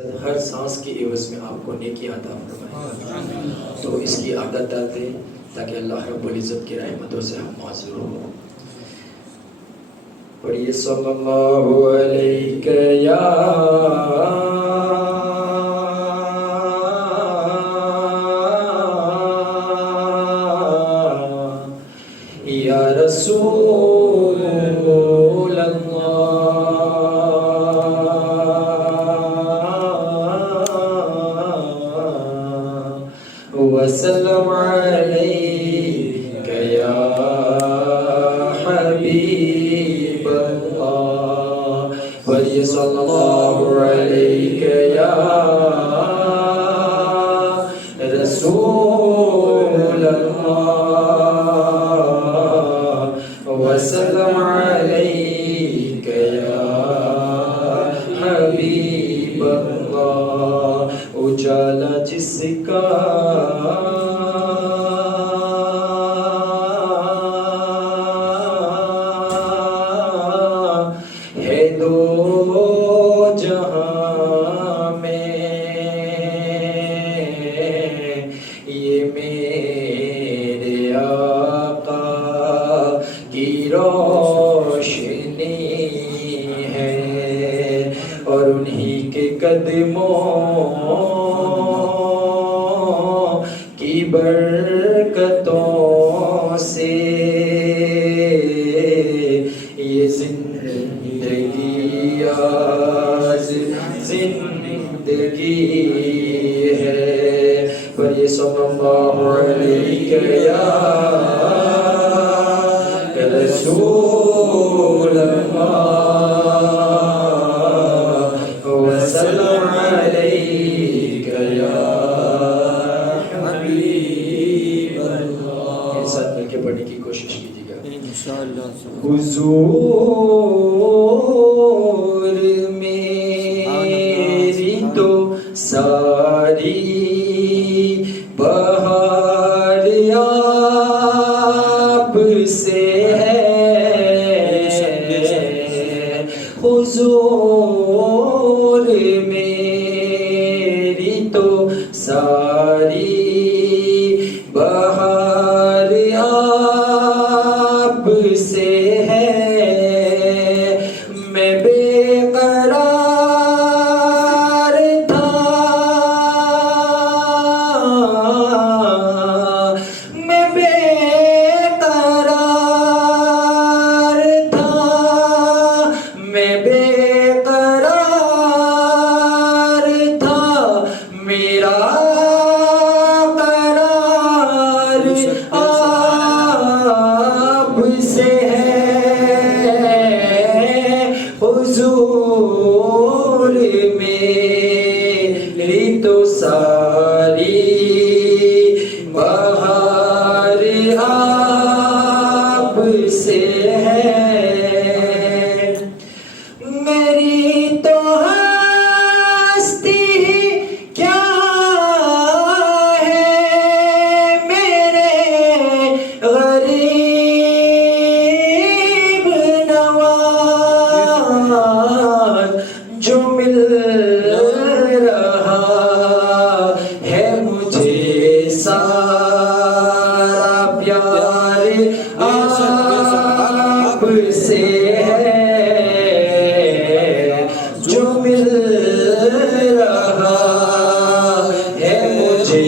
ہر سانس کی عوض میں آپ کو نیکی عطا فرمائے، تو اس کی عادت ڈالتے ہیں تاکہ اللہ رب العزت کی رحمتوں سے ہم معذور ہوں۔ پڑھیے صلی اللہ علیہ یا رسول اللہ وسلم علیک یا حبیب اللہ، پڑھیے صلی اللہ علیہ یا رسول اللہ وسلم علیک یا حبیب اللہ۔ اجالا جس کا ہے دو جہاں میں، یہ میرے آقا کی روشنی ہے، اور انہی کے قدموں کی برکتوں سے یہ زندگی آج زندگی ہے، پر یہ صلی اللہ علیہ یا رسول اللہ وسلم علیک یا حبیب اللہ۔ ایک ساتھ مل کے پڑھنے کی کوشش کیجیے گا انشاءاللہ۔ حضور میری تو ساری بہار آپ سے ہے، حضور میری تو ساری بہار آپ سے ہے، میں بے قرار تھا، میں بے قرار تھا، میں بے قرار تھا، میرا قرار آپ سے ہے، حضور میری تو ساری بہار آپ سے ہے، میری تو ہستی کیا ہے، میرے غریب نواز جو مل رہا ہے مجھے سارا پیار آپ سے ہے، جو مل رہا ہے مجھے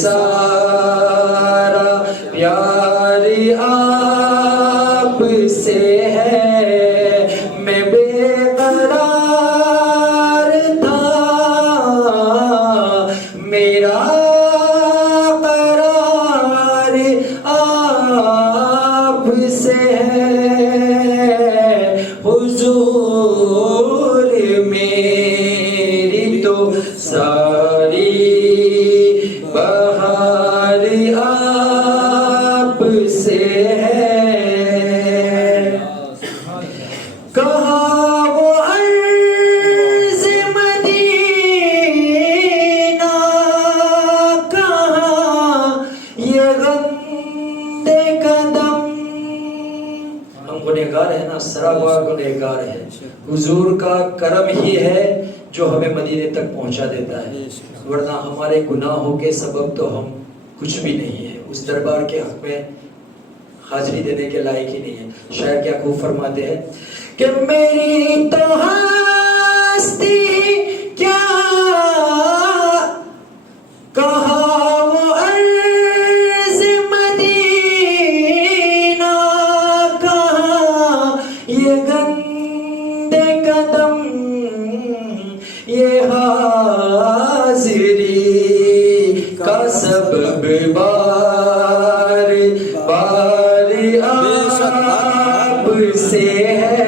سارا پیار آپ سے ہے، میں بے قرار تھا، میرا قرار آپ سے ہے، حضور میری تو ساری بہار آپ سے ہے، کہاں وہ عرض مدینہ، کہاں یہ غمِ قدم، ہم گنہگار ہیں نا، سراپا گنہگار ہیں، حضور کا کرم ہی ہے جو ہمیں مدینے تک پہنچا دیتا ہے، ورنہ ہمارے گناہوں کے سبب تو ہم کچھ بھی نہیں ہے، اس دربار کے حق میں حاضری دینے کے لائق ہی نہیں ہے۔ شاعر کیا خوب فرماتے ہیں کہ میری تو ہستی کیا کہا وہ عرض مدینہ، کہا یہ گندے قدم یہ حاضری کا سبب بار بار آپ سے ہے،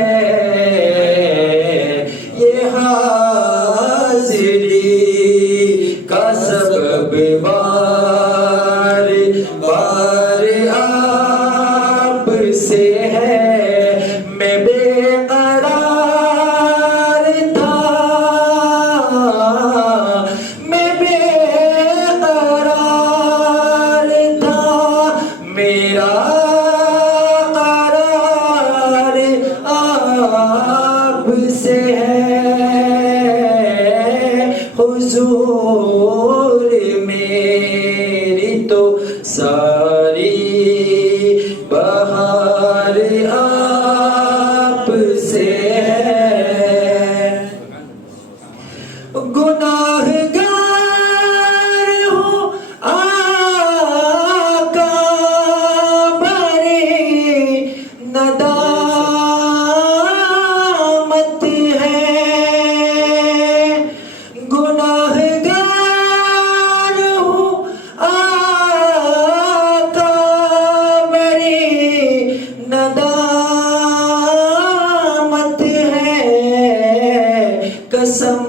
یہ حاضری کا سبب بار بار آپ سے ہے۔ میں بے قرار تھا، میں بے قرار تھا، میرا قرار آپ سے ہے، حضور میری تو ساری بہار آپ سے ہے۔ گناہگار ہوں آقا بری ندامت ہے، گناہگار ہوں آقا بری ندامت ہے، قسم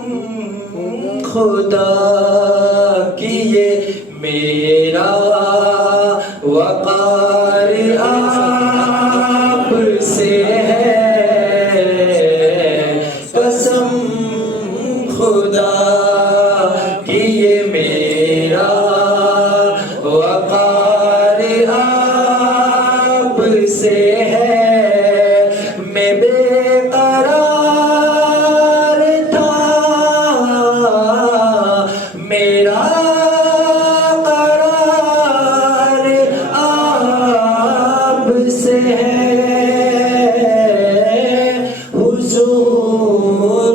خدا کی یہ میرا وقار آپ سے ہے، قسم خدا کی یہ میرا وقار آپ سے ہے۔ میں بے قرار تھا، میرا قرار آپ سے ہے، حضور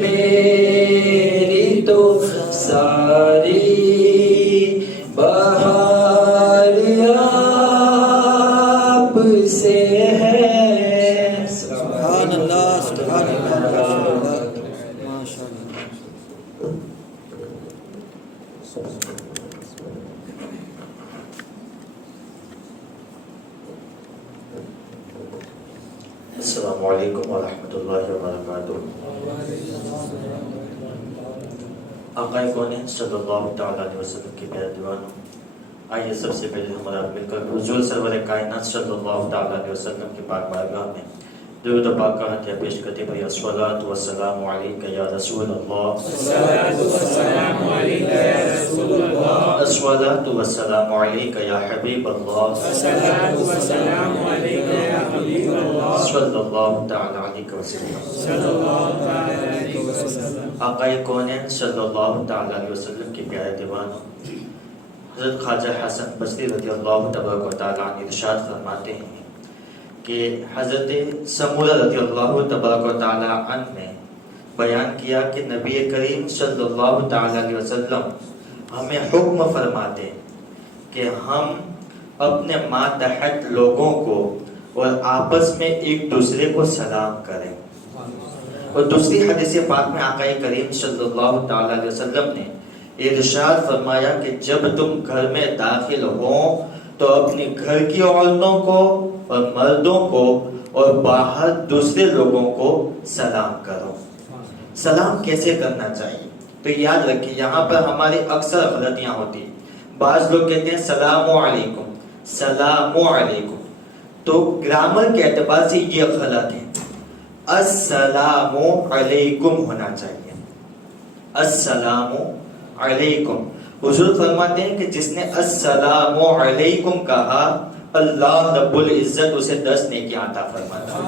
میری تو ساری بہار آپ سے ہے۔ سبحان اللہ، سبحان اللہ، ماشاء اللہ۔ السلام علیکم ورحمۃ اللہ وبرکاتہ۔ آقا کونین صلی اللہ تعالیٰ علیہ وسلم کے پیارے دیوانوں، آئیے سب سے پہلے ہمارا مل کر حضور سرور کائنات صلی اللہ تعالیٰ علیہ وسلم کے پاک بارگاہ میں درود و پاک کا ہتھیار پیش کرتے ہیں۔ الصلاۃ والسلام علیک یا رسول اللہ، الصلاۃ والسلام علیک یا رسول اللہ، الصلاۃ والسلام علیک یا حبیب اللہ، الصلاۃ والسلام علیک یا حبیب اللہ، صلی اللہ تعالیٰ علیہ وسلم۔ صلی اللہ تعالی علیہ وسلم۔ آقا کونین صلی اللہ تعالیٰ علیہ وسلم کے پیارے دیوانوں، حضرت خواجہ حسن بصری رضی اللہ تبارک و تعالیٰ عنہ ارشاد فرماتے ہیں کہ حضرت سمورہ رضی اللہ تبارک و تعالیٰ عنہ نے بیان کیا کہ نبی کریم صلی اللہ تعالیٰ علیہ وسلم ہمیں حکم فرماتے کہ ہم اپنے ماتحت لوگوں کو اور آپس میں ایک دوسرے کو سلام کریں۔ اور دوسری حدیث پاک میں آقا کریم صلی اللہ تعالیٰ علیہ وسلم نے ارشاد فرمایا کہ جب تم گھر میں داخل ہو تو اپنی گھر کی عورتوں کو اور مردوں کو اور باہر دوسرے لوگوں کو سلام کرو۔ سلام کیسے کرنا چاہیے؟ تو یاد رکھیے، یہاں پر ہماری اکثر غلطیاں ہوتی ہیں۔ بعض لوگ کہتے ہیں سلام علیکم، سلام علیکم، تو گرامر کے اعتبار سے یہ غلط ہے۔ السلام علیکم ہونا چاہیے، السلام علیکم۔ حضور فرماتے ہیں کہ جس نے السلام علیکم کہا اللہ رب العزت اسے 10 نیکیاں عطا فرماتا ہے۔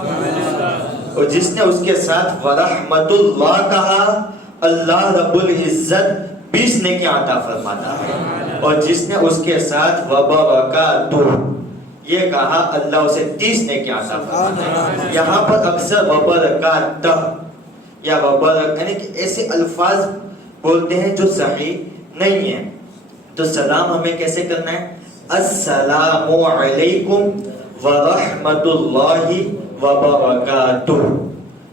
اور جس نے اس کے ساتھ ورحمت اللہ کہا اللہ رب العزت 20 نیکیاں عطا فرماتا ہے، اور جس نے اس کے ساتھ وبرکاتہ یہ کہا اللہ اسے 30 نیکیاں عطا فرماتا ہے۔ یہاں پر اکثر وبرکاتہ یا وبرکاتہ یعنی کہ ایسے الفاظ بولتے ہیں جو صحیح نہیں ہیں۔ تو سلام ہمیں کیسے کرنا ہے؟ السلام علیکم ورحمت اللہ وبرکاتہ،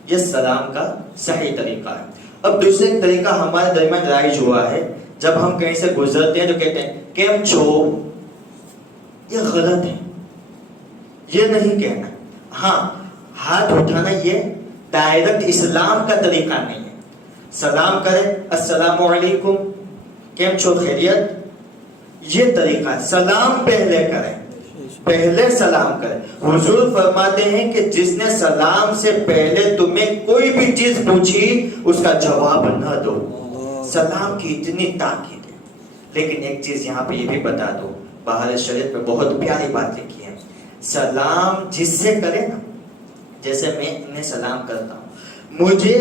یہ سلام کا صحیح طریقہ ہے۔ اب دوسرے طریقہ ہمارے درمیان رائج ہوا ہے، جب ہم کہیں سے گزرتے ہیں تو کہتے ہیں کیم چھو، یہ غلط ہے، یہ نہیں کہنا۔ ہاں ہاتھ اٹھانا یہ ڈائریکٹ اسلام کا طریقہ نہیں ہے۔ سلام کرے السلام علیکم کیم چھو خیریت، یہ طریقہ ہے۔ سلام پہلے کریں، پہلے سلام کریں۔ حضور فرماتے ہیں کہ جس نے سلام سے پہلے تمہیں کوئی بھی چیز پوچھی اس کا جواب نہ دو۔ سلام کی اتنی تاکید ہے۔ لیکن ایک چیز یہاں پہ یہ بھی بتا دو، بہار شریعت میں بہت پیاری بات لکھی ہے، سلام جس سے کرے نا، جیسے میں انہیں سلام کرتا ہوں، مجھے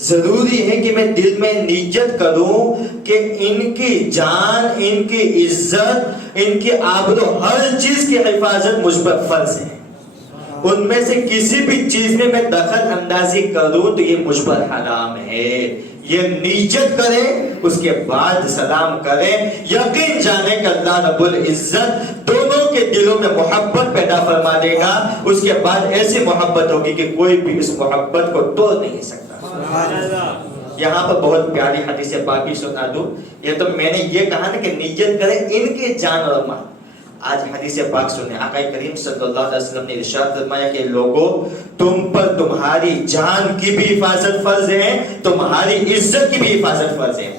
ضروری ہے کہ میں دل میں نیت کروں کہ ان کی جان، ان کی عزت، ان کی آبرو، ہر چیز کی حفاظت مجھ پر فرض ہے۔ ان میں سے کسی بھی چیز میں دخل اندازی کروں تو یہ مجھ پر حرام ہے۔ یہ نیت کریں، اس کے بعد سلام کریں، یقین جانے کہ اللہ رب العزت دونوں کے دلوں میں محبت پیدا فرما دے گا۔ اس کے بعد ایسی محبت ہوگی کہ کوئی بھی اس محبت کو توڑ نہیں سکتا۔ یہاں پر بہت پیاری حدیث پاک بھی سنا دوں۔ یہ تو میں نے یہ کہا نا کہ نیت کریں ان کی جان اور مال۔ آج حدیث پاک سنیں، آقا کریم صلی اللہ علیہ وسلم نے ارشاد فرمایا کہ لوگوں تم پر تمہاری جان کی بھی حفاظت فرض ہے، تمہاری عزت کی بھی حفاظت فرض ہے۔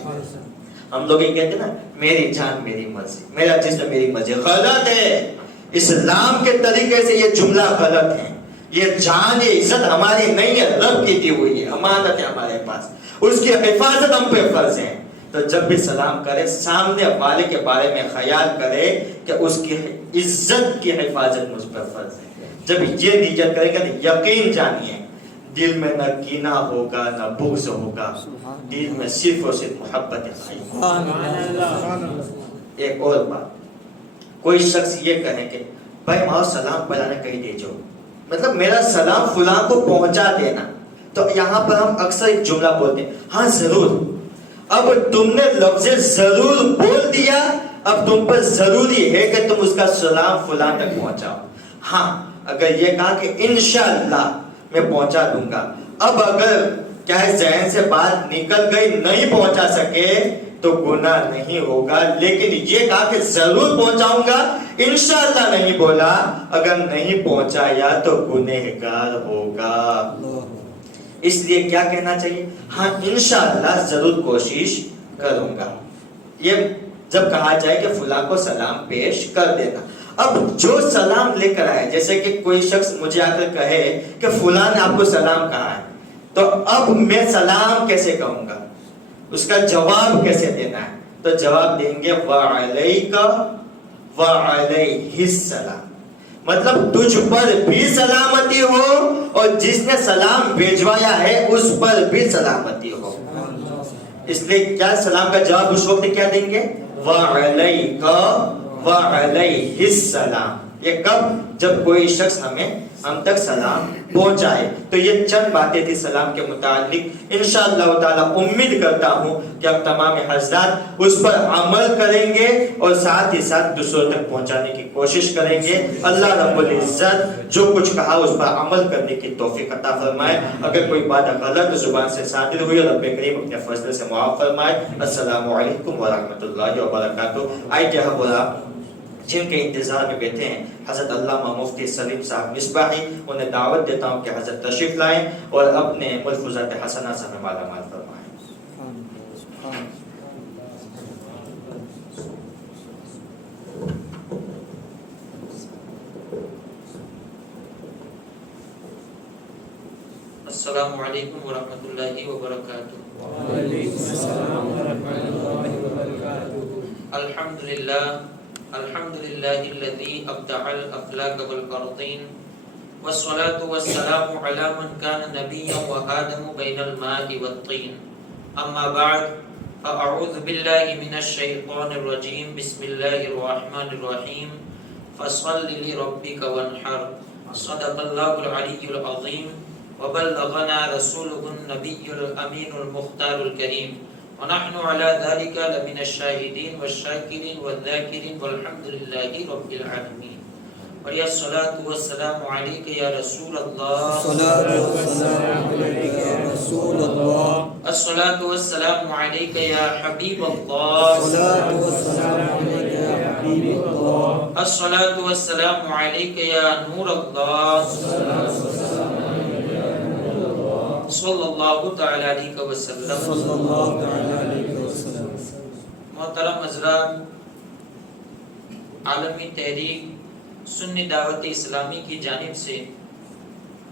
ہم لوگ یہ کہتے ہیں نا میری جان میری مرضی، میرا جسم میری مرضی، غلط ہے۔ اسلام کے طریقے سے یہ جملہ غلط ہے۔ یہ جان یہ عزت ہماری نہیں ہے، رب کی دی ہوئی ہے، امانت ہے ہمارے پاس، اس کی حفاظت ہم پہ فرض ہے۔ تو جب بھی سلام کرے سامنے والے کے بارے میں خیال کرے کہ اس کی عزت کی حفاظت مجھ پر فرض ہے۔ جب یہ نیت کرے گا یقین جانیے دل میں نہ کینہ ہوگا نہ بغض ہوگا، دل میں صرف اور صرف محبت ہے۔ ایک اور بات، کوئی شخص یہ کہے کہ بھائی ماں سلام پہلانے کہیں دے جو، مطلب میرا سلام فلاں کو پہنچا دینا، تو یہاں پر ہم اکثر ایک جملہ بولتے ہیں ہاں ضرور۔ اب تم نے لفظ ضرور بول دیا، اب تم پر ضروری ہے کہ تم اس کا سلام فلاں تک پہنچاؤ۔ ہاں اگر یہ کہا کہ انشاءاللہ میں پہنچا دوں گا، اب اگر چاہے ذہن سے بات نکل گئی نہیں پہنچا سکے تو گناہ نہیں ہوگا، لیکن یہ کہا کہ ضرور پہنچاؤں گا، انشاءاللہ نہیں بولا، اگر نہیں پہنچایا تو گنہگار ہوگا۔ اس لیے کیا کہنا چاہیے؟ ہاں انشاءاللہ ضرور کوشش کروں گا۔ یہ جب کہا جائے کہ فلاں کو سلام پیش کر دینا، اب جو سلام لے کر آئے، جیسے کہ کوئی شخص مجھے آ کر کہے کہ فلاں نے آپ کو سلام کہا ہے، تو اب میں سلام کیسے کہوں گا، اس کا جواب کیسے دینا ہے؟ تو جواب دیں گے وعلیک وعلیہ السلام، مطلب تجھ پر بھی سلامتی ہو اور جس نے سلام بھیجوایا ہے اس پر بھی سلامتی ہو۔ اس لیے کیا سلام کا جواب اس وقت کیا دیں گے؟ وعلیک وعلیہ السلام۔ یہ کب؟ جب کوئی شخص ہم تک سلام پہنچائے۔ تو یہ چند باتیں تھی سلام کے متعلق۔ انشاءاللہ تعالی امید کرتا ہوں کہ اب تمام حضرات اس پر عمل کریں گے اور ساتھ ہی ساتھ دوسروں تک پہنچانے کی کوشش کریں گے۔ اللہ رب العزت جو کچھ کہا اس پر عمل کرنے کی توفیق عطا فرمائے۔ اگر کوئی بات غلط زبان سے صادر ہوئی اور رب کریم اپنے فضل سے معاف فرمائے۔ السلام علیکم ورحمۃ اللہ وبرکاتہ۔ آئیے ہم جن کے انتظار میں بیٹھے ہیں حضرت علامہ مفتی سلیم صاحب مصباحی، انہیں دعوت دیتا ہوں کہ حضرت تشریف لائیں اور اپنے ملفوظات حسنہ سے ہمیں مالا مال فرمائیں۔ السلام علیکم ورحمۃ اللہ وبرکاتہ۔ الحمد للہ الذی ابدع الافلاک والارضین والصلاة والسلام على من كان نبيا وآدم بين الماء والطين أما بعد فأعوذ بالله من الشيطان الرجيم بسم الله الرحمن الرحيم فصل لربك وانحر صدق الله العلي العظيم وبلغنا رسوله النبي الأمين المختار الكريم ونحن على ذلك لمن الشاهدين والشاكرين والذاكرين والحمد لله رب العالمين اور یا الصلاة والسلام علیک یا رسول اللہ الصلاۃ والسلام علیک یا رسول اللہ الصلاة والسلام علیک یا حبیب اللہ الصلاۃ والسلام علیک یا حبیب اللہ الصلاة والسلام علیک یا نور اللہ صلی اللہ تعالی علیہ وسلم صلی اللہ تعالی علیہ وسلم محترم حضرات، عالمی تحریک سنی دعوت اسلامی کی جانب سے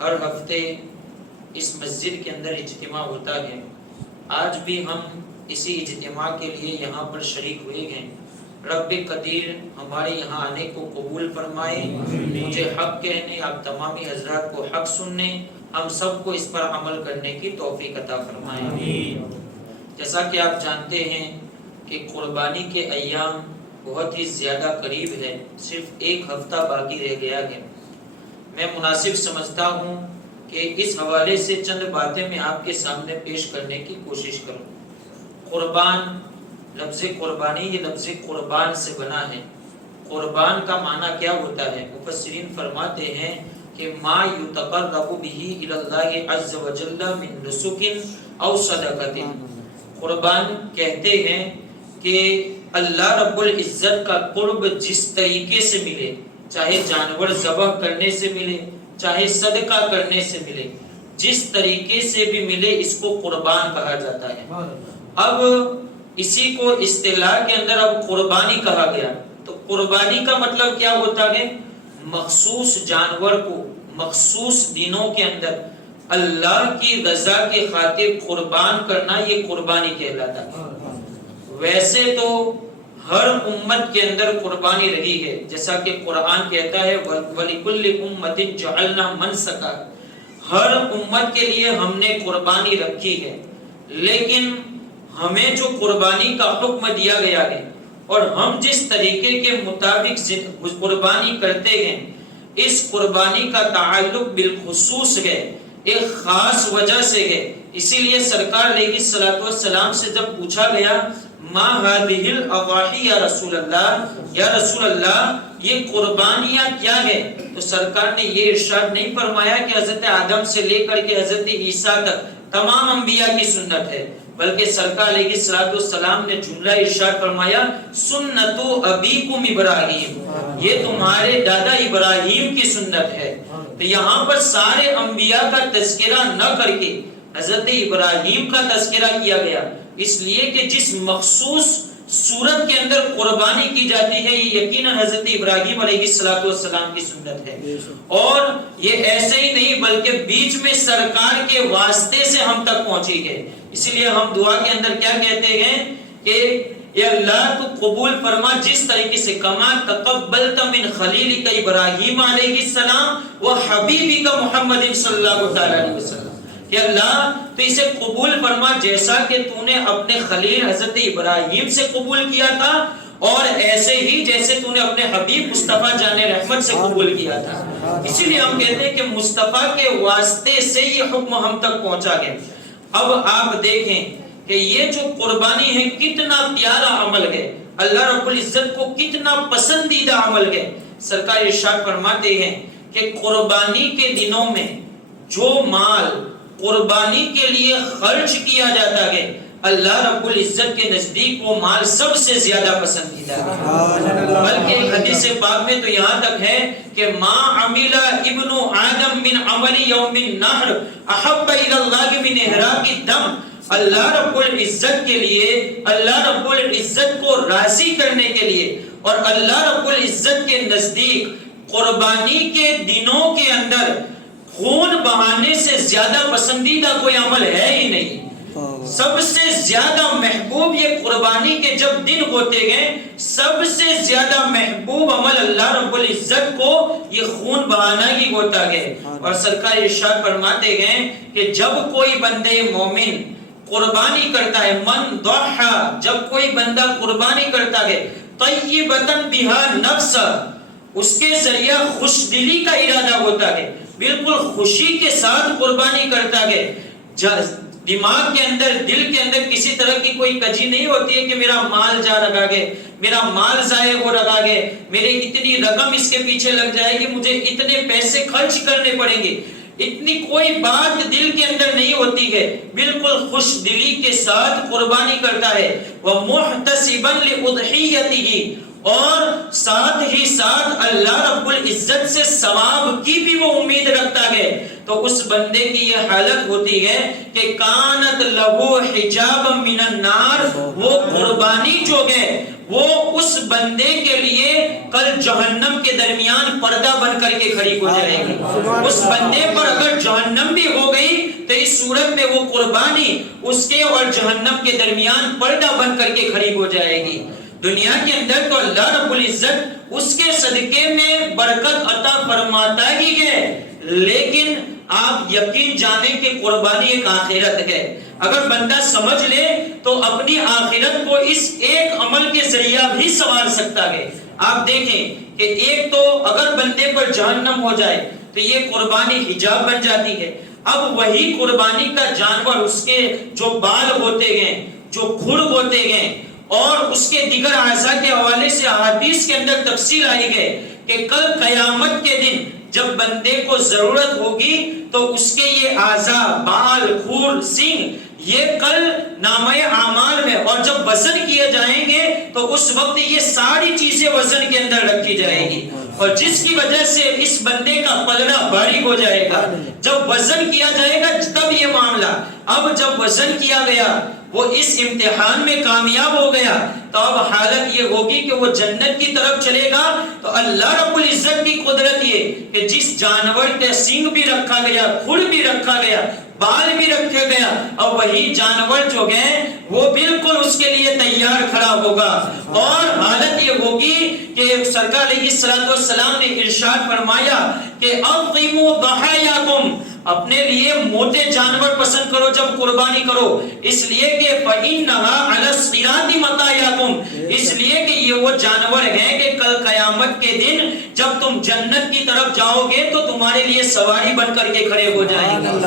ہر ہفتے اس مسجد کے اندر اجتماع ہوتا ہے۔ آج بھی ہم اسی اجتماع کے لیے یہاں پر شریک ہوئے ہیں۔ رب قدیر ہمارے یہاں آنے کو قبول فرمائے، مجھے حق کہنے، آپ تمامی حضرات کو حق سننے، ہم سب کو اس پر عمل کرنے کی توفیق عطا فرمائے۔ جیسا کہ آپ جانتے ہیں کہ قربانی کے ایام بہت ہی زیادہ قریب ہے، صرف ایک ہفتہ باقی رہ گیا ہے۔ میں مناسب سمجھتا ہوں کہ اس حوالے سے چند باتیں میں آپ کے سامنے پیش کرنے کی کوشش کروں۔ قربان، لفظ قربانی یہ لفظ قربان سے بنا ہے۔ قربان کا معنی کیا ہوتا ہے؟ مفسرین فرماتے ہیں کہ ما یتقرب به الی اللہ عز وجل من نسک او صدقۃ۔ قربان کہتے ہیں کہ اللہ رب العزت کا قرب جس طریقے سے ملے، چاہے جانور ذبح کرنے سے ملے، چاہے صدقہ کرنے سے ملے، جس طریقے سے بھی ملے، اس کو قربان کہا جاتا ہے۔ اب اسی کو اصطلاح کے اندر اب قربانی کہا گیا، تو قربانی کا مطلب کیا ہوتا ہے؟ مخصوص جانور کو مخصوص دنوں کے اندر اللہ کی رضا کی خاطر قربان کرنا، یہ قربانی کہلاتا ہے۔ ویسے تو ہر امت کے اندر قربانی رہی ہے، جیسا کہ قرآن کہتا ہے وَلِكُلِّ أُمَّةٍ جَعَلْنَا مَنْسَكًا، ہر امت کے لیے ہم نے قربانی رکھی ہے، لیکن ہمیں جو قربانی کا حکم دیا گیا ہے اور ہم جس طریقے کے مطابق قربانی کرتے ہیں، اس قربانی کا تعلق بالخصوص ہے، ایک خاص وجہ سے ہے۔ اسی لیے سرکار علیہ الصلوۃ والسلام سے جب پوچھا گیا ما هذه الاضاحی یا رسول اللہ، یا رسول اللہ یہ قربانیاں کیا ہے، تو سرکار نے یہ ارشاد نہیں فرمایا کہ حضرت آدم سے لے کر کے حضرت عیسیٰ تک تمام انبیاء کی سنت ہے، بلکہ سرکار علیہ السلام نے جملہ ارشاد فرمایا سنت ابیکم ابراہیم، یہ تمہارے دادا ابراہیم کی سنت ہے۔ تو یہاں پر سارے انبیاء کا تذکرہ نہ کر کے حضرت ابراہیم کا تذکرہ کیا گیا، اس لیے کہ جس مخصوص صورت کے اندر قربانی کی جاتی ہے یہ یقیناً حضرت ابراہیم علیہ السلام کی سنت ہے، اور یہ ایسے ہی نہیں بلکہ بیچ میں سرکار کے واسطے سے ہم تک پہنچی ہے۔ اسی لیے ہم دعا کے اندر کیا کہتے ہیں کہ یا اللہ تو قبول فرما جس طریقے سے کما تقبلت من خلیلک ابراہیم علیہ السلام و حبیبک محمد صلی اللہ علیہ وسلم، کہ اللہ تو اسے قبول فرما جیسا کہ تو نے اپنے خلیل حضرت ابراہیم سے قبول کیا تھا، اور ایسے ہی جیسے تو نے اپنے حبیب مصطفیٰ جان رحمت سے قبول کیا تھا۔ اسی لیے ہم کہتے ہیں کہ مصطفیٰ کے واسطے سے یہ حکم ہم تک پہنچا گیا۔ اب آپ دیکھیں کہ یہ جو قربانی ہے کتنا پیارا عمل ہے، اللہ رب العزت کو کتنا پسندیدہ عمل ہے۔ سرکار ارشاد فرماتے ہیں کہ قربانی کے دنوں میں جو مال قربانی کے لیے خرچ کیا جاتا ہے، اللہ رب العزت کے نزدیک وہ مال سب سے زیادہ پسندیدہ ہے۔ بلکہ حدیث پاک میں تو یہاں تک ہے کہ ما عمل ابن آدم من عمل یوم النحر احب الی اللہ من احراق الدم، اللہ رب العزت کے لیے، اللہ رب العزت کو راضی کرنے کے لیے، اور اللہ رب العزت کے نزدیک قربانی کے دنوں کے اندر خون بہانے سے زیادہ پسندیدہ کوئی عمل ہے ہی نہیں۔ سب سے زیادہ محبوب یہ قربانی کے جب دن ہوتے گئے، سب سے زیادہ محبوب عمل اللہ رب العزت کو یہ خون بہانا ہی ہوتا گئے. اور سرکار ارشاد فرماتے گئے کہ جب کوئی بندے مومن قربانی کرتا ہے، من ضحى، جب کوئی بندہ قربانی کرتا ہے طیبۃ بہا نفس، اس کے ذریعہ خوش دلی کا ارادہ ہوتا ہے، بالکل خوشی کے ساتھ قربانی کرتا ہے، دماغ کے اندر دل کے اندر کسی طرح کی کوئی کجی نہیں ہوتی ہے کہ میرا مال جا رہا ہے، میرا مال ضائع ہو رہا ہے، میرے اتنی رقم اس کے پیچھے لگ جائے گی، مجھے اتنے پیسے خرچ کرنے پڑیں گے، اتنی کوئی بات دل کے اندر نہیں ہوتی ہے، بالکل خوش دلی کے ساتھ قربانی کرتا ہے. وَمُحْتَسِبًا لِأُضْحِيَّتِهِ، اور ساتھ ہی ساتھ اللہ رب العزت سے ثواب کی بھی وہ امید رکھتا ہے، تو اس بندے کی یہ حالت ہوتی ہے کہ کانت لہو حجاب من النار، وہ قربانی جو ہے وہ اس بندے کے لیے کل جہنم کے درمیان پردہ بن کر کے کھڑی ہو جائے گی. اس بندے پر اگر جہنم بھی ہو گئی تو اس صورت میں وہ قربانی اس کے اور جہنم کے درمیان پردہ بن کر کے کھڑی ہو جائے گی. دنیا کے اندر تو اللہ رب العزت اس کے صدقے میں برکت عطا فرماتا ہی ہے، لیکن آپ یقین جانیں کہ قربانی ایک آخرت ہے. اگر بندہ سمجھ لے تو اپنی آخرت کو اس ایک عمل کے ذریعہ بھی سنوار سکتا ہے. آپ دیکھیں کہ ایک تو اگر بندے پر جہنم ہو جائے تو یہ قربانی حجاب بن جاتی ہے. اب وہی قربانی کا جانور، اس کے جو بال ہوتے گئے، جو کھڑ ہوتے گئے، اور اس کے دیگر اعضاء کے حوالے سے احادیث کے اندر تفصیل آئی ہے کہ کل قیامت کے دن جب بندے کو ضرورت ہوگی تو اس کے یہ اعضاء، بال، کھور، سینگ، یہ کل نامہ اعمال میں، اور جب وزن کیے جائیں گے تو اس وقت یہ ساری چیزیں وزن کے اندر رکھی جائے گی، اور جس کی وجہ سے اس بندے کا پلڑا بھاری ہو جائے گا. جب وزن کیا جائے گا تب یہ معاملہ، اب جب وزن کیا گیا وہ اس امتحان میں کامیاب ہو گیا تو اب حالت یہ ہوگی کہ وہ جنت کی طرف چلے گا. تو اللہ رب العزت کی قدرت یہ کہ جس جانور کے سینگ بھی رکھا گیا، کھڑ بھی رکھا گیا، بال بھی رکھے گیا، اور وہی جانور جو گئے وہ بالکل اس کے لیے تیار کھڑا ہوگا. اور حالت یہ ہوگی کہ سرکار علیہ الصلوۃ والسلام نے ارشاد فرمایا کہ اقیموا ضحایاکم، اپنے لیے موٹے جانور پسند کرو جب قربانی کرو، اس لیے کہ فَإِنَّهَا عَلَى الصِّرَاطِ مَطَايَاكُمْ، اس لیے کہ یہ وہ جانور ہیں کہ کل قیامت کے دن جب تم جنت کی طرف جاؤ گے تو تمہارے لیے سواری بن کر کے کھڑے ہو جائیں گے.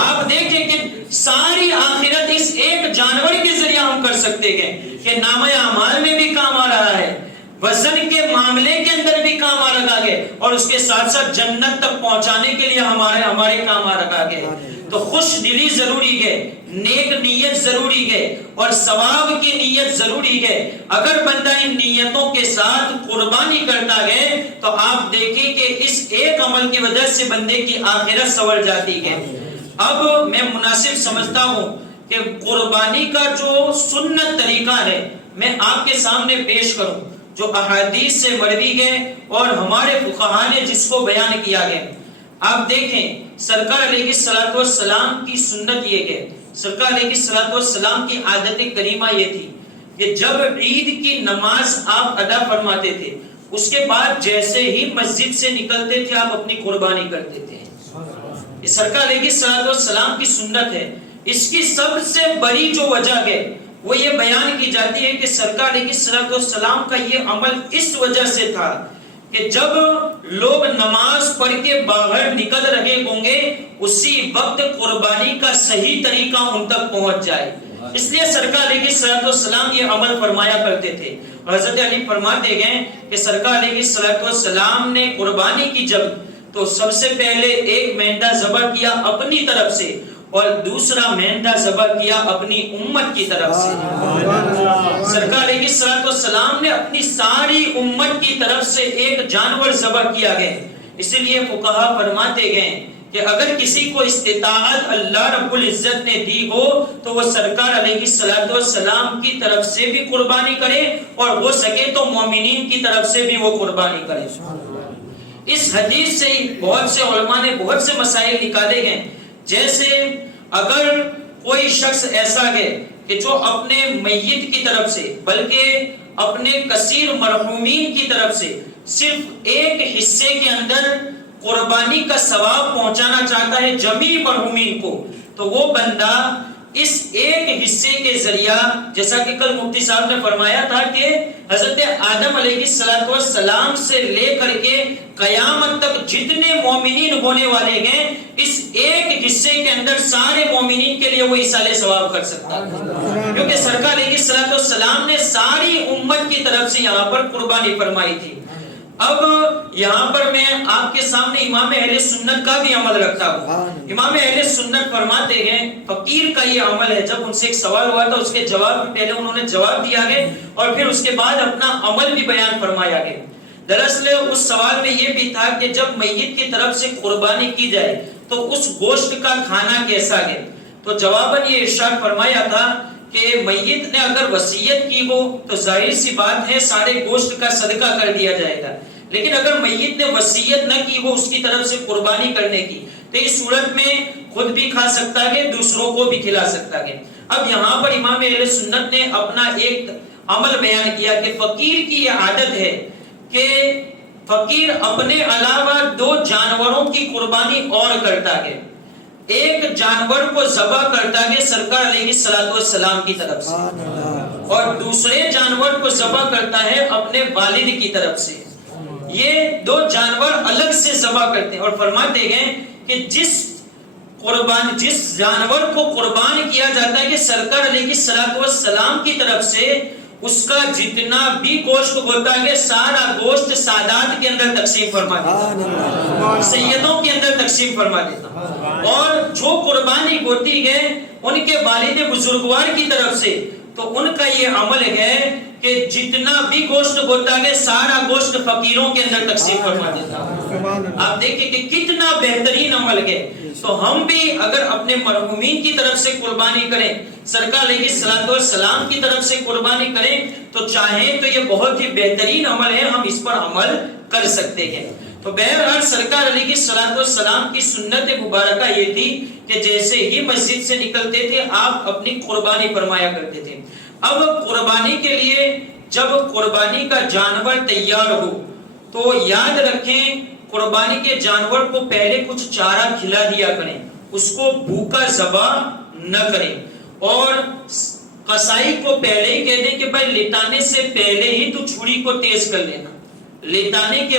آپ دیکھیں کہ ساری آخرت اس ایک جانور کے ذریعہ ہم کر سکتے ہیں کہ نامہ اعمال میں بھی کام آ رہا ہے، وزن کے معاملے کے اندر بھی کام آ رہا ہے، اور اس کے ساتھ ساتھ جنت تک پہنچانے کے لیے ہمارے کام آ رہا ہے. تو خوش دلی ضروری ہے، نیک نیت ضروری ہے، اور ثواب کی نیت ضروری ہے. اگر بندہ ان نیتوں کے ساتھ قربانی کرتا ہے تو آپ دیکھیں کہ اس ایک عمل کی وجہ سے بندے کی آخرت سنور جاتی ہے. اب میں مناسب سمجھتا ہوں کہ قربانی کا جو سنت طریقہ ہے میں آپ کے سامنے پیش کروں، جو احادیث سے مروی گئے اور ہمارے فقہاء نے جس کو بیان کیا گیا. آپ دیکھیں سرکار علیہ الصلوۃ والسلام کی سنت یہ ہے، سرکار علیہ الصلوۃ والسلام کی عادت کریمہ یہ تھی کہ جب عید کی نماز آپ ادا فرماتے تھے اس کے بعد جیسے ہی مسجد سے نکلتے تھے آپ اپنی قربانی کرتے تھے. یہ سرکار علیہ الصلوۃ والسلام کی سنت ہے. اس کی سب سے بڑی جو وجہ ہے وہ یہ بیان کی جاتی ہے کہ سرکار علیہ الصلوۃ والسلام کا یہ عمل اس وجہ سے تھا کہ جب لوگ نماز پڑھ کے باہر نکل رہے ہوں گے اسی وقت قربانی کا صحیح طریقہ ان تک پہنچ جائے. اس لیے سرکار علیہ الصلوۃ والسلام یہ عمل فرمایا کرتے تھے. حضرت علی فرماتے گئے کہ سرکار علیہ الصلوۃ والسلام نے قربانی کی جب تو سب سے پہلے ایک مینڈا ذبح کیا اپنی طرف سے اور دوسرا مینڈا ذبح کیا اپنی امت کی طرف سے. سرکار علیہ الصلوۃ والسلام نے اپنی ساری امت کی طرف سے ایک جانور ذبح کیا گیا. اسی لیے فقہا فرماتے گئے کہ اگر کسی کو استطاعت اللہ رب العزت نے دی ہو تو وہ سرکار علیہ الصلوۃ والسلام کی طرف سے بھی قربانی کرے اور ہو سکے تو مومنین کی طرف سے بھی وہ قربانی کرے. اس حدیث سے بہت سے علماء نے بہت سے مسائل نکالے گئے، جیسے اگر کوئی شخص ایسا ہے کہ جو اپنے میت کی طرف سے بلکہ اپنے کثیر مرحومین کی طرف سے صرف ایک حصے کے اندر قربانی کا ثواب پہنچانا چاہتا ہے جمیع مرحومین کو، تو وہ بندہ اس ایک حصے کے ذریعہ، جیسا کہ کل مفتی صاحب نے فرمایا تھا کہ حضرت آدم علیہ السلام سے لے کر کے قیامت تک جتنے مومنین ہونے والے ہیں، اس ایک حصے کے اندر سارے مومنین کے لیے وہ ایصال ثواب کر سکتا ہے، کیونکہ سرکار علیہ السلام نے ساری امت کی طرف سے یہاں پر قربانی فرمائی تھی۔ اب یہاں پر میں آپ کے سامنے امام اہل سنت کا بھی عمل رکھتا ہوں۔ امام اہل سنت فرماتے ہیں فقیر کا یہ عمل ہے، جب ان سے ایک سوال ہوا تھا اس کے جواب میں پہلے انہوں نے جواب دیا ہے اور پھر اس کے بعد اپنا عمل بھی بیان فرمایا ہے۔ دراصل اس سوال میں یہ بھی تھا کہ جب میت کی طرف سے قربانی کی جائے تو اس گوشت کا کھانا کیسا ہے، تو جواباً یہ ارشاد فرمایا تھا کہ میت نے اگر وصیت کی ہو تو ظاہر سی بات ہے سارے گوشت کا صدقہ کر دیا جائے گا، لیکن اگر میت نے وصیت نہ کی ہو اس کی طرف سے قربانی کرنے کی تو اس صورت میں خود بھی کھا سکتا ہے، دوسروں کو بھی کھلا سکتا ہے۔ اب یہاں پر امام اہل سنت نے اپنا ایک عمل بیان کیا کہ فقیر کی یہ عادت ہے کہ فقیر اپنے علاوہ 2 جانوروں کی قربانی اور کرتا ہے۔ ایک جانور کو ذبح کرتا ہے سرکار علیہ السلام کی طرف سے، اور دوسرے جانور کو ذبح کرتا ہے اپنے والد کی طرف سے۔ یہ 2 جانور الگ سے ذبح کرتے ہیں اور فرماتے ہیں کہ جس جانور کو قربان کیا جاتا ہے کہ سرکار علیہ السلام کی طرف سے اس کا جتنا بھی گوشت ہوتا ہے سارا گوشت سادات کے اندر تقسیم فرما دیتا، سیدوں کے اندر تقسیم فرما دیتا، اور جو قربانی ہوتی ہے ان کے والد بزرگوار کی طرف سے تو ان کا یہ عمل ہے کہ جتنا بھی گوشت ہوتا ہے سارا گوشت فقیروں کے اندر تقسیم فرما دیتا۔ آپ دیکھیں کہ کتنا بہترین عمل ہے۔ تو ہم بھی اگر اپنے مرحومین کی طرف سے قربانی کریں، سرکار علیہ السلام کی طرف سے قربانی کریں تو چاہیں تو یہ بہت ہی بہترین عمل ہے، ہم اس پر عمل کر سکتے ہیں۔ تو بہرحال سرکار علیہ السلام کی سنت مبارکہ یہ تھی کہ جیسے ہی مسجد سے نکلتے تھے آپ اپنی قربانی فرمایا کرتے تھے۔ اب قربانی کے لیے جب قربانی کا جانور تیار ہو تو یاد رکھیں قربانی کے جانور کو پہلے کچھ چارہ کھلا دیا کریں، اس کو بھوکا ذبح نہ کریں، اور قصائی کو پہلے ہی کہہ دیں کہ بھائی لٹانے سے پہلے ہی تو چھری کو تیز کر لینا، لٹانے کے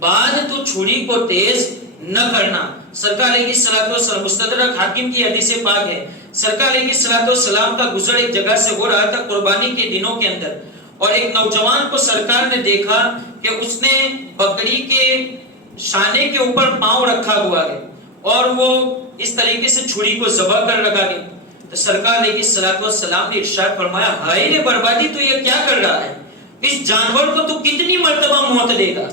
بعد تو چھری کو تیز نہ کرنا۔ سرکار علیہ السلام مستدرک حاکم کی حدیث پاک ہے، سرکار علیہ السلام کا گزر ایک جگہ سے ہو رہا تھا قربانی کے دنوں کے اندر، اور ایک نوجوان کو سرکار نے دیکھا کہ اس نے بکری کے شانے کے اوپر پاؤں رکھا ہوا ہے اور وہ اس طریقے سے چھری کو ذبح کر لگا گیا۔ تو سرکار علیہ السلام نے ارشاد فرمایا ہائے رے بربادی، تو یہ کیا کر رہا ہے، اس جانور کو تو کتنی مرتبہ موت دے گا،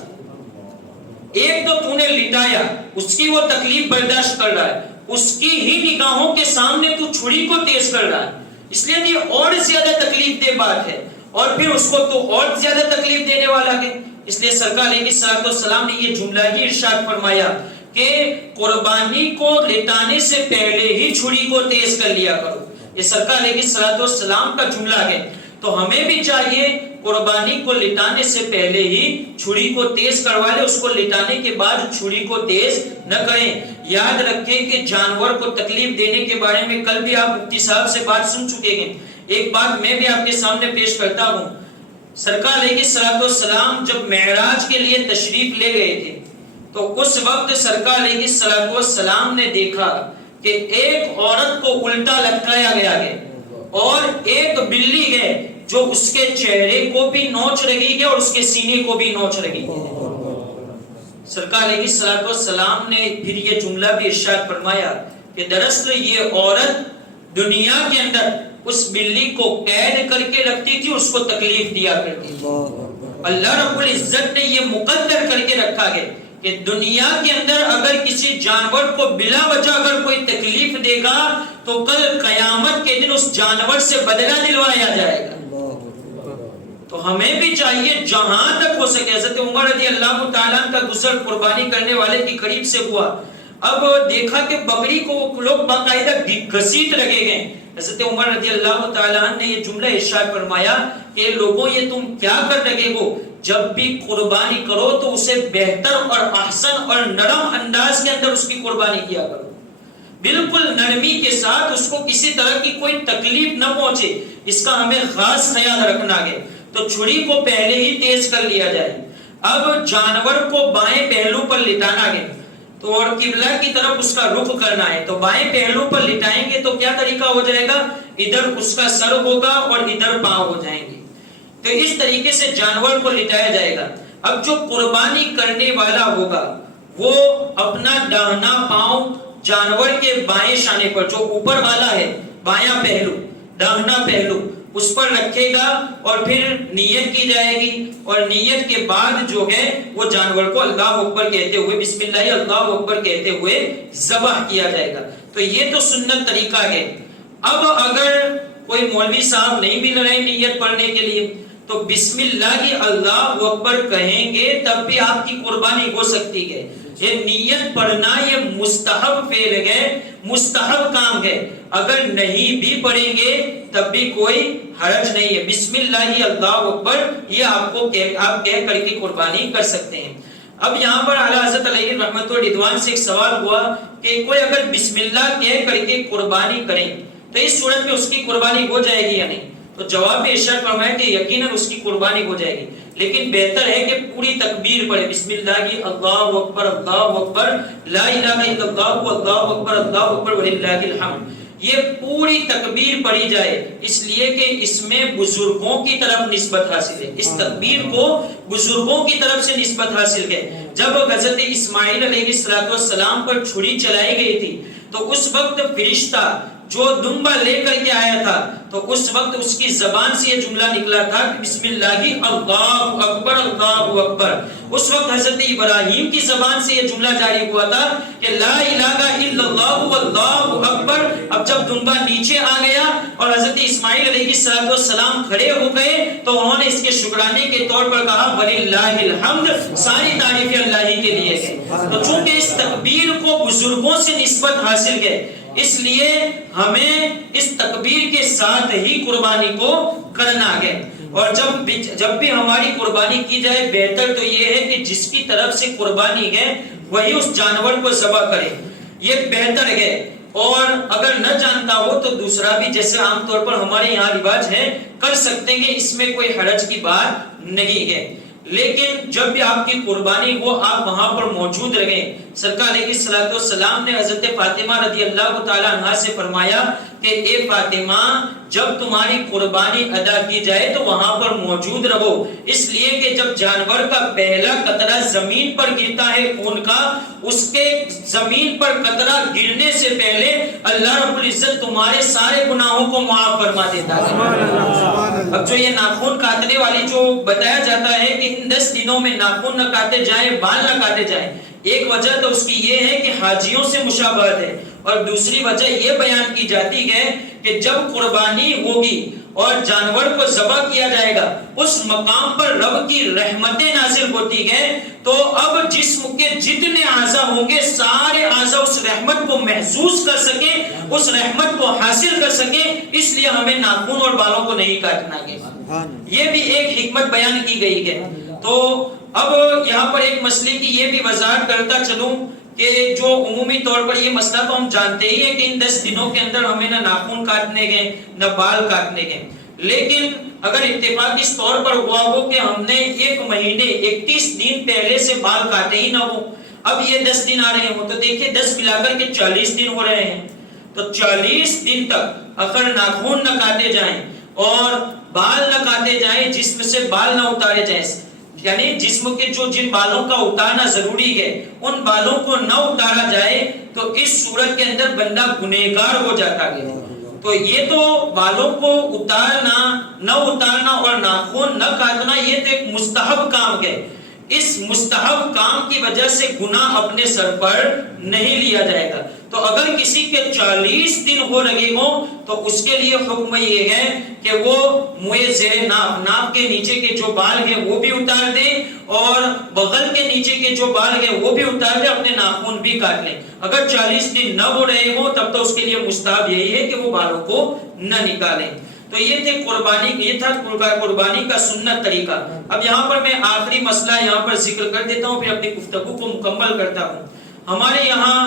ایک تو نے لٹایا، اس کی وہ تکلیف برداشت کر رہا ہے، اس کی ہی نگاہوں کے سامنے تو چھری کو تیز کر رہا ہے، اس لیے یہ اور زیادہ تکلیف دہ بات ہے، اور پھر اس کو تو اور زیادہ تکلیف دینے والا ہے۔ اس لیے سرکار علیہ السلام نے یہ جملہ ہی ارشاد فرمایا کہ قربانی کو لٹانے سے پہلے ہی چھری کو تیز کر لیا کرو، یہ سرکار علیہ السلام کا جملہ ہے۔ تو ہمیں بھی چاہیے قربانی کو لٹانے سے پہلے ہی چھری کو تیز کروا لے، اس کو لٹانے کے بعد چھری کو تیز نہ کریں۔ یاد رکھیں کہ جانور کو تکلیف دینے کے بارے میں کل بھی آپ مفتی صاحب سے بات سن چکے ہیں، ایک بات میں بھی آپ کے سامنے پیش کرتا ہوں۔ سرکار علیہ السلام جب معراج کے لیے تشریف لے گئے تھے تو اس وقت سرکار علیہ السلام نے دیکھا کہ ایک عورت کو الٹا لٹکایا گیا ہے اور ایک بلی ہے جو اس کے چہرے کو بھی نوچ رہی ہے اور اس کے سینے کو بھی نوچ رہی ہے۔ سرکار علیہ السلام نے پھر یہ جملہ بھی ارشاد فرمایا کہ دراصل یہ عورت دنیا کے اندر اس بلی کو قید کر کے رکھتی تھی، اس کو تکلیف دیا کرتی تھی۔ اللہ رب العزت نے یہ مقدر کر کے رکھا ہے کہ دنیا کے اندر اگر کسی جانور کو بلا وجہ اگر کوئی تکلیف دے گا تو کل قیامت کے دن اس جانور سے بدلہ دلوایا جائے گا۔ تو ہمیں بھی چاہیے جہاں تک ہو سکے، حضرت عمر رضی اللہ تعالیٰ کا گزر قربانی کرنے والے کی قریب سے ہوا، اب دیکھا کہ بکری کو لوگ باقاعدہ گھسیٹ لگے گئے. حضرت عمر رضی اللہ تعالیٰ عنہ نے یہ جملہ ارشاد فرمایا کہ لوگوں یہ تم کیا کر لگے ہو، جب بھی قربانی کرو تو اسے بہتر اور احسن اور نرم انداز کے اندر اس کی قربانی کیا کرو، بالکل نرمی کے ساتھ، اس کو کسی طرح کی کوئی تکلیف نہ پہنچے، اس کا ہمیں خاص خیال رکھنا ہے. تو چھری کو پہلے ہی تیز کر لیا جائے. اب جانور کو بائیں پہلو پر لٹانا ہے تو اور قبلہ کی طرف اس کا رخ کرنا ہے. تو بائیں پہلو پر لٹائیں گے تو کیا طریقہ ہو جائے گا، ادھر اس کا سر ہوگا اور ادھر پاؤں ہو جائیں گے. تو اس طریقے سے جانور کو لٹایا جائے گا. اب جو قربانی کرنے والا ہوگا وہ اپنا داہنا پاؤں جانور کے بائیں شانے پر، جو اوپر والا ہے بایاں پہلو، داہنا پہلو، اس پر رکھے گا اور پھر نیت کی جائے گی. اور نیت کے بعد جو ہے وہ جانور کو اللہ اکبر کہتے ہوئے، بسم اللہ اللہ اکبر کہتے ہوئے ذبح کیا جائے گا. تو یہ تو سنت طریقہ ہے. اب اگر کوئی مولوی صاحب نہیں بھی لڑائے نیت پڑھنے کے لیے تو بسم اللہ اللہ اکبر کہیں گے تب بھی آپ کی قربانی ہو سکتی ہے. یہ نیت پڑھنا یہ مستحب فعل ہے، مستحب کام ہے. اگر نہیں بھی پڑھیں گے تب بھی کوئی حرج نہیں ہے. بسم اللہ اللہ اکبر یہ آپ کہہ کر کے قربانی کر سکتے ہیں. اب یہاں پر اعلیٰ حضرت علیہ رحمت و رضوان سے ایک سوال ہوا کہ کوئی اگر بسم اللہ کہہ کر کے قربانی کریں تو اس صورت میں اس کی قربانی ہو جائے گی یا نہیں؟ تو جواب میں ارشاد فرمایا کہ یقیناً اس کی قربانی ہو جائے گی، لیکن بہتر ہے کہ پوری تکبیر پڑھے، بسم اللہ اللہ اکبر لا الہ الا اللہ اللہ اکبر وللہ الحمد. یہ پوری تکبیر پڑھی جائے، اس لیے کہ اس میں بزرگوں کی طرف نسبت حاصل ہے. اس تکبیر کو بزرگوں کی طرف سے نسبت حاصل ہے. جب حضرت اسماعیل علیہ السلام پر چھری چلائی گئی تھی تو اس وقت فرشتہ جو دمبا لے کر کے آیا تھا تو اس وقت اس کی زبان سے یہ جملہ نکلا تھا کہ بسم اللہ اللہ اکبر اللہ اکبر. اس وقت حضرت ابراہیم کی زبان سے یہ جملہ جاری ہوا تھا کہ لا الہ الا اللہ واللہ اکبر. اب جب دمبا نیچے آ گیا اور حضرت اسماعیل علیہ السلام کھڑے ہو گئے تو انہوں نے اس کے شکرانے کے طور پر کہا وللہ الحمد، ساری تعریفیں اللہ ہی کے لیے ہے. تو چونکہ اس تکبیر کو بزرگوں سے نسبت حاصل ہے اس لیے ہمیں اس تکبیر کے ساتھ ہی قربانی کو کرنا ہے. اور جب بھی ہماری قربانی کی جائے بہتر تو یہ ہے کہ جس کی طرف سے قربانی ہے وہی اس جانور کو ذبح کرے، یہ بہتر ہے. اور اگر نہ جانتا ہو تو دوسرا بھی، جیسے عام طور پر ہمارے یہاں رواج ہے، کر سکتے ہیں، اس میں کوئی حرج کی بات نہیں ہے. لیکن جب بھی آپ کی قربانی ہو آپ وہاں پر موجود رہیں. سرکار علیہ السلام نے حضرت فاطمہ رضی اللہ تعالی عنہا سے فرمایا کہ اے فاطمہ جب تمہاری قربانی ادا کی جائے تو وہاں پر موجود رہو، اس لیے کہ جب جانور کا پہلا قطرہ زمین پر گرتا ہے خون کا، اس کے زمین پر قطرہ گرنے سے پہلے اللہ رب العزت تمہارے سارے گناہوں کو معاف فرما دیتا ہے. اب جو یہ ناخن کاٹنے والی جو بتایا جاتا ہے کہ ان 10 دنوں میں ناخن نہ کاٹے جائیں، بال نہ کاٹے جائیں، ایک وجہ تو اس کی یہ ہے کہ حاجیوں سے مشابہت ہے، اور دوسری وجہ یہ بیان کی جاتی ہے کہ جب قربانی ہوگی اور جانور کو ذبح کیا جائے گا اس مقام پر رب کی رحمتیں نازل ہوتی ہیں. تو اب جسم کے جتنے اعضاء ہوں گے سارے اعضاء اس رحمت کو محسوس کر سکیں، اس رحمت کو حاصل کر سکیں، اس لیے ہمیں ناخن اور بالوں کو نہیں کاٹنا ہے. یہ بھی ایک حکمت بیان کی گئی ہے. تو اب یہاں پر ایک مسئلے کی یہ بھی وضاحت کرتا چلوں کہ جو عمومی طور پر یہ مسئلہ تو ہم جانتے ہی ہیں کہ ان 10 دنوں کے اندر ہمیں نہ ناخن کاٹنے گئے نہ بال کاٹنے گئے، لیکن اگر اتفاق اس طور پر ہوا ہو کہ ہم نے 1 مہینے 31 دن پہلے سے بال کاٹے ہی نہ ہو، اب یہ 10 دن آ رہے ہوں تو دیکھیں 10 ملا کر کے 40 دن ہو رہے ہیں، تو 40 دن تک اگر ناخن نہ کاٹے جائیں اور بال نہ کاٹے جائیں، جسم سے بال نہ اتارے جائیں، یعنی جسم کے جو جن بالوں کا اتارنا ضروری ہے ان بالوں کو نہ اتارا جائے تو اس صورت کے اندر بندہ گنہگار ہو جاتا ہے. تو یہ تو بالوں کو اتارنا نہ اتارنا اور ناخن نہ کاٹنا یہ تو ایک مستحب کام ہے. اس مستحب کام کی وجہ سے گناہ اپنے سر پر نہیں لیا جائے گا. تو اگر کسی کے 40 دن ہو رہے ہوں تو اس کے لیے حکم یہ ہے کہ وہ منہ زیر ناف کے نیچے کے جو بال ہیں وہ بھی اتار دیں اور بغل کے نیچے کے جو بال ہیں وہ بھی اتار دیں, اپنے ناخن بھی کاٹ لیں. اگر 40 دن نہ ہو رہے ہو تب تو اس کے لیے مستحب یہی ہے کہ وہ بالوں کو نہ نکالیں. تو یہ تھے قربانی, یہ تھا قربانی کا سنت طریقہ. اب یہاں پر میں آخری مسئلہ یہاں پر ذکر کر دیتا ہوں, پھر اپنی گفتگو کو مکمل کرتا ہوں. ہمارے یہاں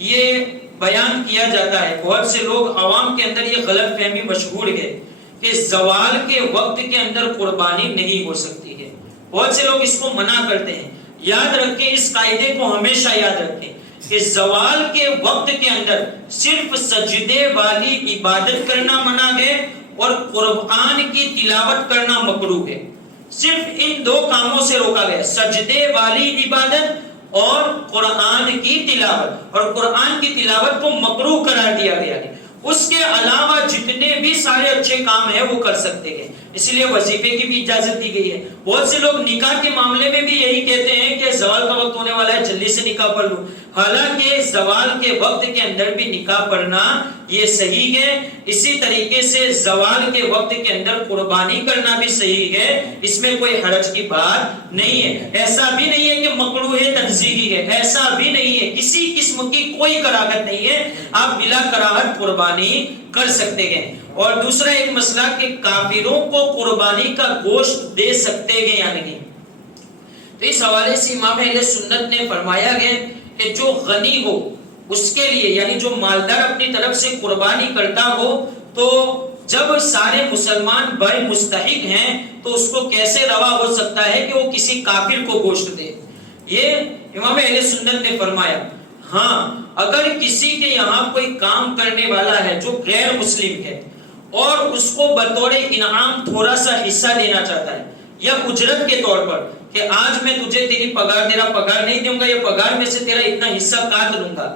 یہ بیان کیا جاتا ہے, بہت سے لوگ عوام کے اندر یہ غلط فہمی مشہور ہے کہ زوال کے وقت کے اندر قربانی نہیں ہو سکتی ہے. بہت سے لوگ اس کو منع کرتے ہیں. یاد رکھیں, اس قاعدے کو ہمیشہ یاد رکھیں کہ زوال کے وقت کے اندر صرف سجدے والی عبادت کرنا منع ہے اور قرآن کی تلاوت کرنا مکروہ ہے. صرف ان دو کاموں سے روکا گیا, سجدے والی عبادت اور قرآن کی تلاوت, اور قرآن کی تلاوت کو مکروہ قرار دیا گیا ہے. اس کے علاوہ جتنے بھی سارے اچھے کام ہیں وہ کر سکتے ہیں, اس لیے وظیفے کی بھی اجازت دی گئی ہے. بہت سے لوگ نکاح کے معاملے میں بھی یہی کہتے ہیں کہ زوال کا وقت ہونے والا ہے, جلدی سے نکاح پڑھ لوں. حالانکہ زوال کے وقت کے اندر بھی نکاح پڑھنا یہ صحیح ہے. اسی طریقے سے زوال کے وقت کے اندر قربانی کرنا بھی صحیح ہے, اس میں کوئی حرج کی بات نہیں ہے. ایسا بھی نہیں ہے کہ مکروہ تنزیہی ہے, ایسا بھی نہیں ہے, کسی قسم کی کوئی کراہت نہیں ہے, آپ بلا کراہت قربانی کر سکتے ہیں. اور دوسرا ایک مسئلہ کہ کافروں کو قربانی کا گوشت دے سکتے ہیں یا نہیں. تو اس حوالے سے امام اہل سنت نے فرمایا ہے کہ جو غنی ہو اس کے لیے, یعنی جو مالدار اپنی طرف سے قربانی کرتا ہو, تو جب سارے مسلمان بھائی مستحق ہیں تو اس کو کیسے روا ہو سکتا ہے کہ وہ کسی کافر کو گوشت دے. یہ امام اہل سنت نے فرمایا. ہاں, اگر کسی کے یہاں کوئی کام کرنے والا ہے جو غیر مسلم ہے اور اس کو بطور انعام تھوڑا سا حصہ دینا چاہتا ہے یا اجرت کے طور پر کہ آج میں تجھے تیری پگار, تیرا پگار نہیں دوں گا, یہ پگار میں سے تیرا اتنا حصہ کاٹ لوں گا,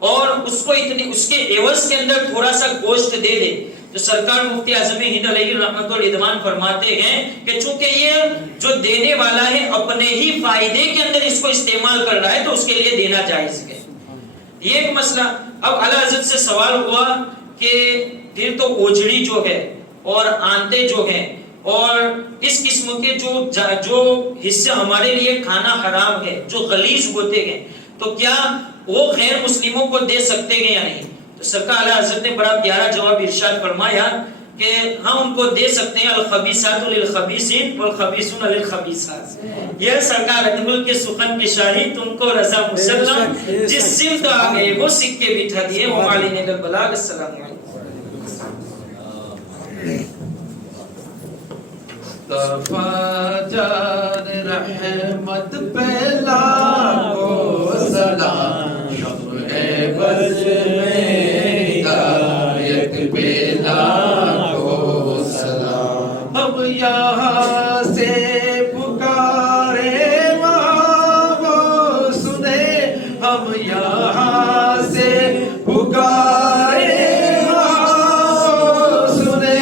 اور اس کو اتنی اس کے عوض کے اندر تھوڑا سا گوشت دے دے, تو سرکار مفتی اعظم ہند علیہ رحمت الرحمان فرماتے ہیں کہ چونکہ یہ جو دینے والا ہے اپنے ہی فائدے کے اندر اس کو استعمال کر رہا ہے تو اس کے لیے دینا جائز ہے. یہ ایک مسئلہ. اب اعلیٰ حضرت سے سوال ہوا کہ پھر تو اوجڑی جو ہے اور آنتے جو ہیں اور اس قسم کے جو حصے ہمارے لیے کھانا حرام ہے, جو غلیظ ہوتے ہیں, تو کیا وہ غیر مسلموں کو دے سکتے ہیں یا نہیں؟ تو سرکار اعلیٰ حضرت نے بڑا پیارا جواب ارشاد فرمایا کہ ہم ان کو دے سکتے ہیں, الخبیثات للخبیثین والخبیثون للخبیثات. یہ سرکار ادب کے سخن کی شاہی, تم کو رضا مسلم, جس سمت آ گئے وہ سکے بٹھا دیے. ومالین البلاغ. السلام علیکم. جان رحمت پہ لاکھوں سلام, شمع بز میں ہدایت پہ لاکھوں سلام. ہم یہاں سے پکارے وہاں وہ سنے, ہم یہاں سے پکارے وہاں وہ سنے,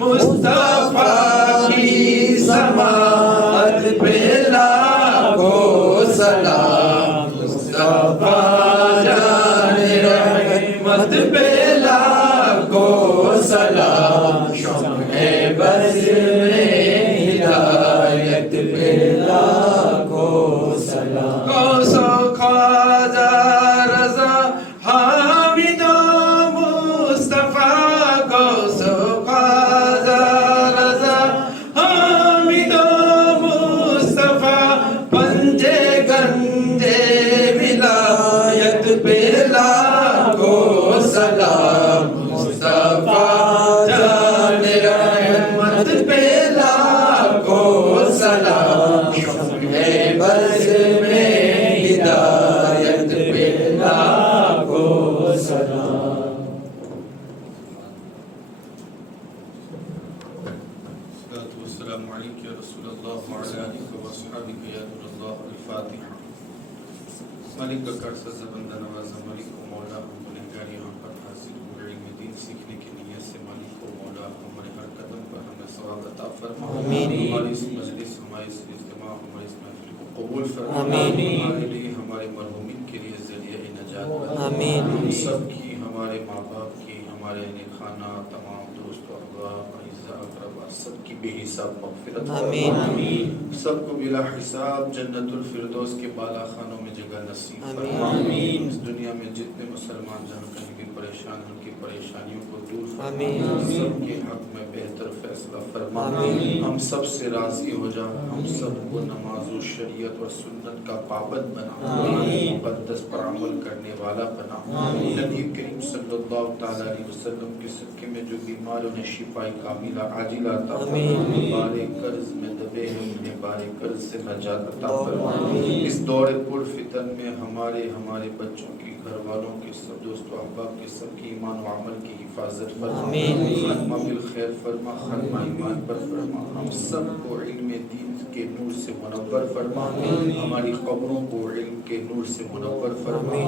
مصطفیٰ کی سماعت پہ لاکھوں سلام. مصطفیٰ جان رحمت پہ لاکھوں سلام, شمع بز میں ہدایت پہ لاکھوں سلام. غوث و خواجہ رضا حامد و مصطفیٰ, غوث و خواجہ رضا حامد و مصطفیٰ, پنجے گنجے ولایت پہ لاکھوں سلام. مصطفیٰ جان رحمت پہ لاکھوں سلام, شمع بز میں ہدایت پہ لاکھوں سلام. والسلام علیکم یا رسول اللہ وعلی آلہ واصحابہ یا نور اللہ. الفاتحہ. مالک کا کر سزا بندہ نوازا, مالک کو مولا گنہگار یہاں پر حاضر ہوئے, علم دین سیکھنے کی نیت سے مالک کو مولا ہمارے ہر قدم پر ہمیں ثواب عطا فرما. ہماری اس مجلس, ہمارے اس اجتماع, ہمارے اس محفل کو قبول فرما. ہمارے لیے, ہمارے مرحومین کے لیے ذریعہ نجات بنا. ہم سب کی, ہمارے ماں باپ کی, ہمارے اہل خانہ, تمام دوست و احباب, اعزاء اقربا سب کی بے حساب مغفرت آمین۔ فرما، سب کو بلا حساب جنت الفردوس کے بالا خانوں میں جگہ نصیب فرما۔ آمین۔ اس دنیا میں جتنے مسلمان جہاں کہیں بھی پریشان ان کی پریشانیوں کو دور فرما، آمین۔ سب کے حق میں بہتر فیصلہ فرما، آمین۔ ہم سب سے راضی ہو جا، ہم سب کو نماز و شریعت اور سنت کا پابند بنا، آمین۔ مقدس پر عمل کرنے والا بنا۔ آمین۔ نبی کریم صلی اللہ تعالی علیہ وسلم کے صدقے میں جو بیماروں نے شفاء کاملہ عاجلہ عطا فرما، بارے قرض میں دبے ہیں انہیں بارے قرض سے نجات عطا فرما۔ اس دور پر فتن میں ہمارے بچوں کی، گھر والوں کے، سب دوست و احباب کے، سب کی ایمان و عمل کی حفاظت فرما، خاتمہ بالخیر فرما، خاتمہ ایمان پر فرما، ہم سب کو علم دین کے نور سے منور فرما، ہماری قبروں کو علم کے نور سے منور فرما،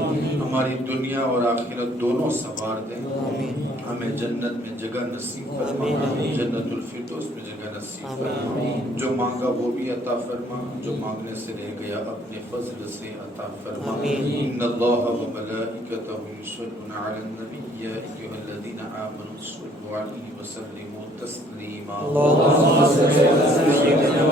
ہماری دنیا اور آخرت دونوں سنوار دیں، ہمیں جنت میں جگہ نصیب فرما، جنت الفردوس میں جگہ نصیب فرما، جو مانگا وہ بھی عطا فرما، جو مانگنے سے رہ گیا اپنے فضل سے عطا فرما۔ ان اللہ و ملائکتہ یصلون علی النبی یا ایھا الذین آمنوا صلوا علیہ وسلموا تسلیما۔ اللهم صل على سيدنا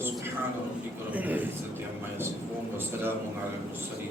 سبحان ربك رب العزة عما يصفون وسلام على المرسلين